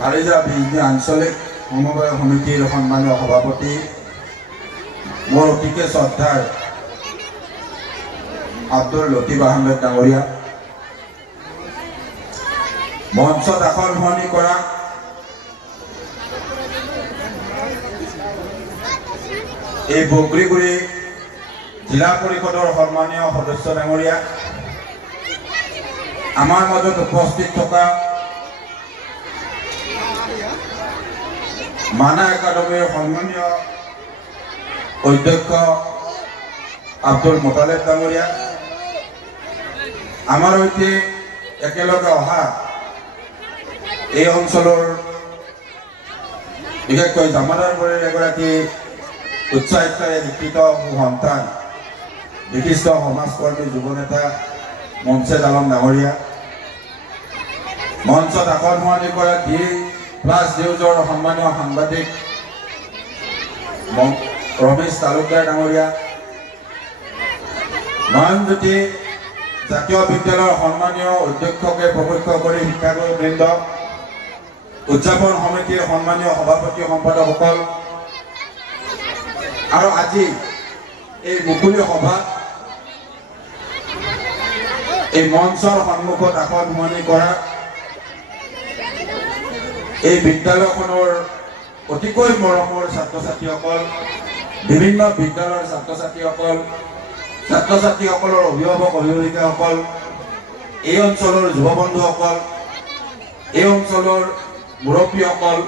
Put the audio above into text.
কালিজা বিজনী আঞ্চলিক সমবায় সমিতিৰ সন্মানীয় সভাপতি মোৰ অতিকে শ্ৰদ্ধাৰ আব্দুল লতিফ আহমেদ ডাঙৰীয়া, মঞ্চত আসনগ্ৰহণী কৰা এই বগৰীগুৰি জিলা পৰিষদৰ সন্মানীয় সদস্য ডাঙৰীয়া, আমাৰ মাজত উপস্থিত থকা মানা একাডেমীৰ সন্মানীয় অধ্যক্ষ আব্দুল মোতালেব ডাঙৰীয়া, আমাৰ সৈতে একেলগে অহা এই অঞ্চলৰ বিশেষকৈ জামাদাৰপুৰীৰ এগৰাকী উচ্চাশিক্ষাৰে শিক্ষিত সন্তান, বিশিষ্ট সমাজকৰ্মী যুৱনেতা মনছেদ আলম ডাঙৰীয়া, মঞ্চত আসনগ্ৰহণী কৰা প্লাছ নিউজৰ সন্মানীয় সাংবাদিক ৰমেশ তালুকদাৰ ডাঙৰীয়া, নয়নজ্যোতি জাতীয় বিদ্যালয়ৰ সন্মানীয় অধ্যক্ষকে প্ৰমুখ্য কৰি শিক্ষাগুৰুবৃন্দ, উদযাপন সমিতিৰ সন্মানীয় সভাপতি সম্পাদকসকল আৰু আজি এই মুকলি সভা এই মঞ্চৰ সন্মুখত আসনগ্ৰহণী কৰা এই বিদ্যালয়খনৰ অতিকৈ মৰমৰ ছাত্ৰ ছাত্ৰীসকল, বিভিন্ন বিদ্যালয়ৰ ছাত্ৰ ছাত্ৰীসকলৰ অভিভাৱক অভিভাৱিকাসকল, এই অঞ্চলৰ যুৱ বন্ধুসকল, এই অঞ্চলৰ মুৰব্বীসকল,